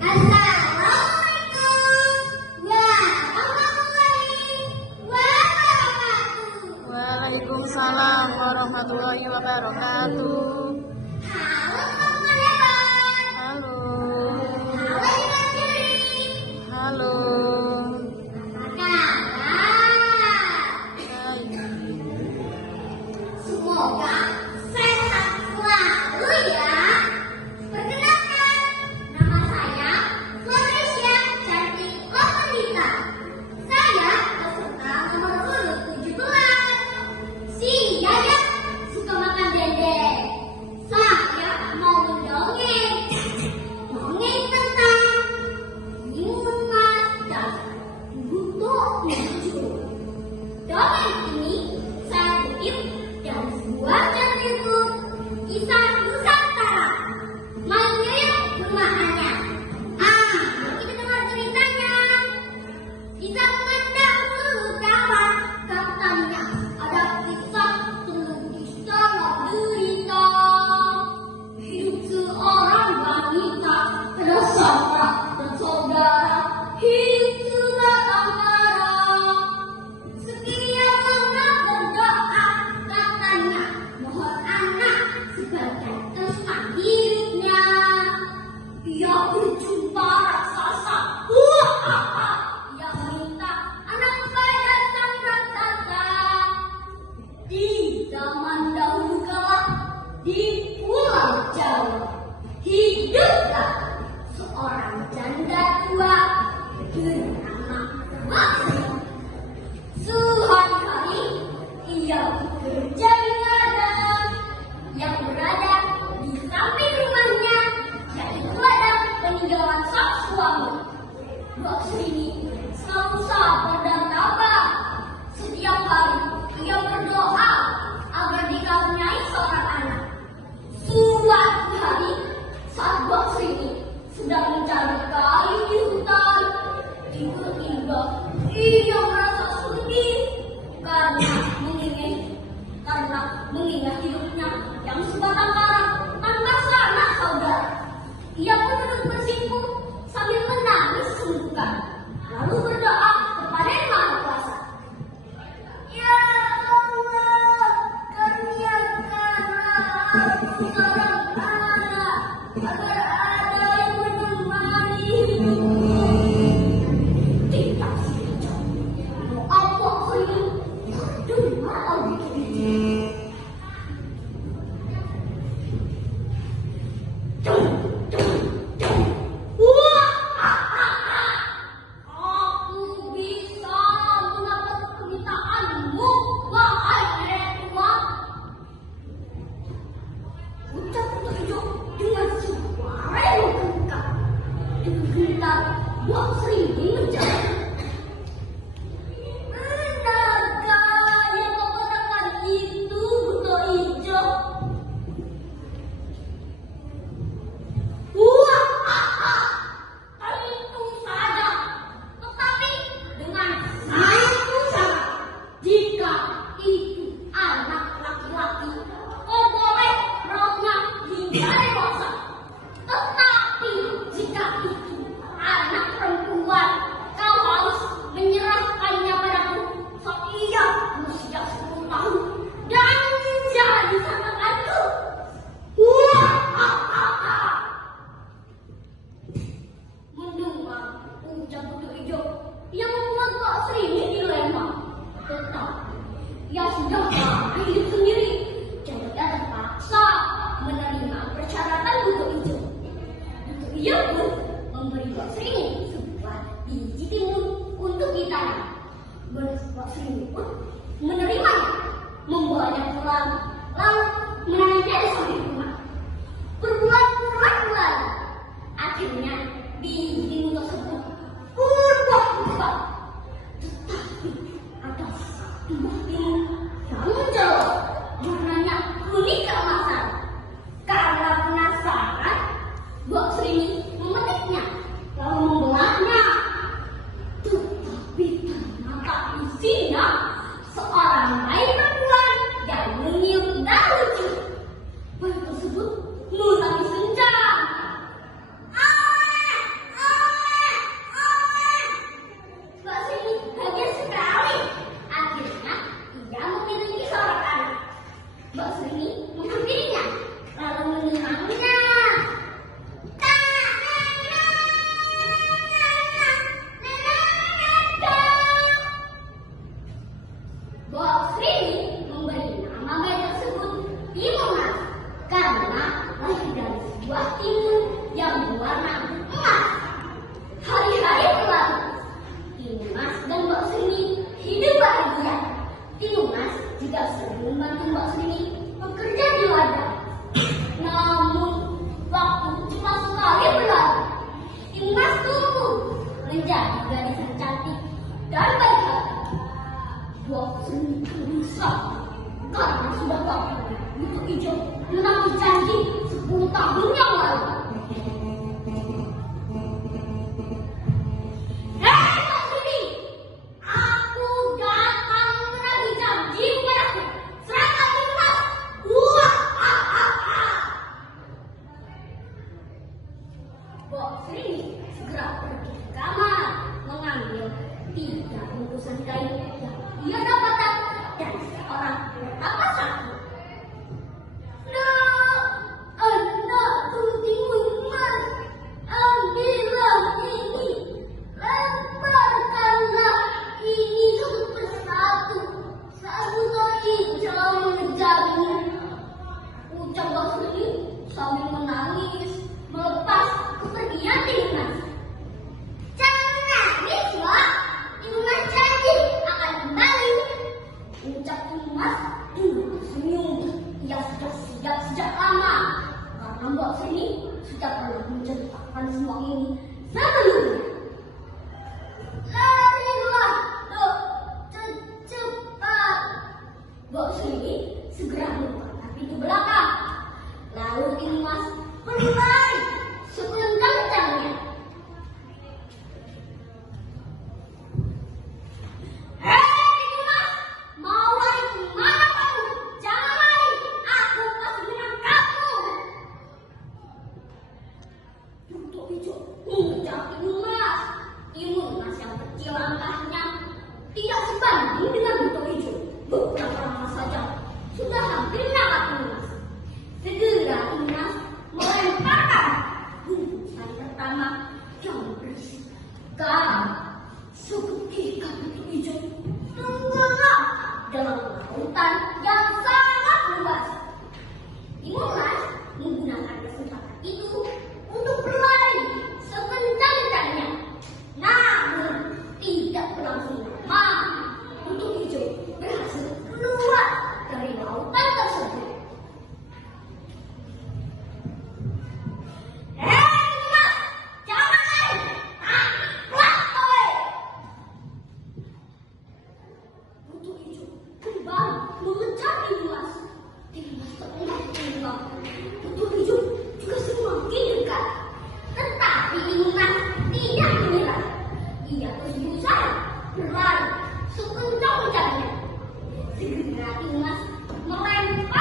Assalamualaikum warahmatullahi wabarakatuh. Waalaikumsalam warahmatullahi wabarakatuh. Halo teman-teman hebat. Halo. Halo Ibu Juri. Halo. Apa kabar? Semoga sehat selalu ya. Perkenalkan, nama saya Floresia Cantik Lopenita. Saya peserta nomor urut 17. Si Yaya suka makan dendeng. Saya mau mendongeng. Dongeng tentang Nimas dan Buto Ijo. Dongeng ini saya kutip dari sebuah jurnal kisah Nusantara. Mainnya yuk rumahnya. Yuk kita dengar ceritanya. Di zaman dahulu kala katanya ada kisah tentang kisah derita. Hidup seorang wanita bersaudara dan saudara hidup sebatang kara. Setiap sholat berdoa katanya mohon anak sebagai tempat hidupnya. Ia berjumpa raksasa. Ia minta anak kepada sang raksasa. Di zaman dahulu kala di Pulau Jawa hiduplah seorang janda tua bernama Bakri. Suatu hari ia bekerja di ladang yang berada di samping rumahnya, yaitu ladang peninggalan sang suami. Bakri ini selalu sabar dan tabah. Setiap hari ia berdoa agar dikaruniai seorang anak. Suatu hari saat Bakri ini sedang mencari kayu di hutan, tiba-tiba ia merasa sedih karena mengingat hidupnya yang sebatang kara tanpa sanak saudara. Ia pun duduk bersimpuh sambil menangis sungkan, lalu berdoa kepada Yang Maha Kuasa. Ya Allah, karuniakanlah aku seorang anak agar ada yang menemani hidupku. Tidak saja doa Bakri terdengar begitu. Aku bisa mendapat permintaanmu, wahai nenek tua. Ucap Buto Ijo dengan suara yang kencang. Dengan gentar, Bakri ini menjawab. Benarkah yang kau katakan itu, Buto Ijo? Tentu saja. Tetapi dengan satu syarat. Jika itu anak laki-laki, kau boleh merawatnya hingga dewasa. Tetapi jika itu anak perempuan, kau harus menyerahkannya padaku saat ia berusia 10 tahun dan menjadi sanakanku. Mendengar ucap Buto Ijo yang membuat Bakri ini dilema. Tetapi ia sudah mampu hidup sendiri, jadi ia terpaksa menerima persyaratan Buto Ijo. Buto Ijo pun memberi Bakri ini sebuah biji timun untuk ditanam. Bakri ini pun menerimanya, membawanya pulang, lalu menanamnya di samping rumah. Berbulan-bulan berlalu. Akhirnya biji timun tersebut berbuah. Tetapi ada satu buah timun yang mencolok, warnanya kuning keemasan. Karena penasaran, Bakri ini Sri segera pergi ke kamar mengambil 3 bungkusan kain yang ia dapatkan dari seorang petapa sakti. Nah, anakku Timun, ambillah ini, lemparkanlah ini satu persatu, sampai hijau menjadi. Ucap Mbak Sri sambil menangis melepas kepergian Timun. Jangan menangis, Mbak. Timun janji akan kembali. Ucap Timun dengan senyum yang sudah siap sejak lama. Karena Mbak Sri sudah pernah menceritakan semua ini sebelumnya. Larilah, Dok, cepat. Mbak Sri segera membuka pintu belakang. Lalu Timun berlari sekencang-kencangnya. Hei Timun, mau lari kemana kamu? Jangan lari, aku pasti menangkapmu. Buto hijau mengejar Timun. Timun yang kecil langkahnya tidak sebanding dengan buto hijau. Beberapa lama saja sudah hampir menangkap Timun. Segera Timun melemparkan bungkusan pertama yang berisi garam. Seketika buto hijau tenggelam dalam lautan yang sangat luas. Timun menggunakan kesempatan itu untuk berlari sekencang-kencangnya. Namun tidak berlangsung lama, buto hijau berhasil keluar dari lautan tersebut. Hei Timun, jangan lari, tangkaplah kowe. Buto hijau kembali mengejar Timun. Timun terengah-engah. Buto hijau juga semakin dekat. Tetapi Timun tidak menyerah. Ia terus berusaha berlari sekencang-kencangnya. Segera Timun melempar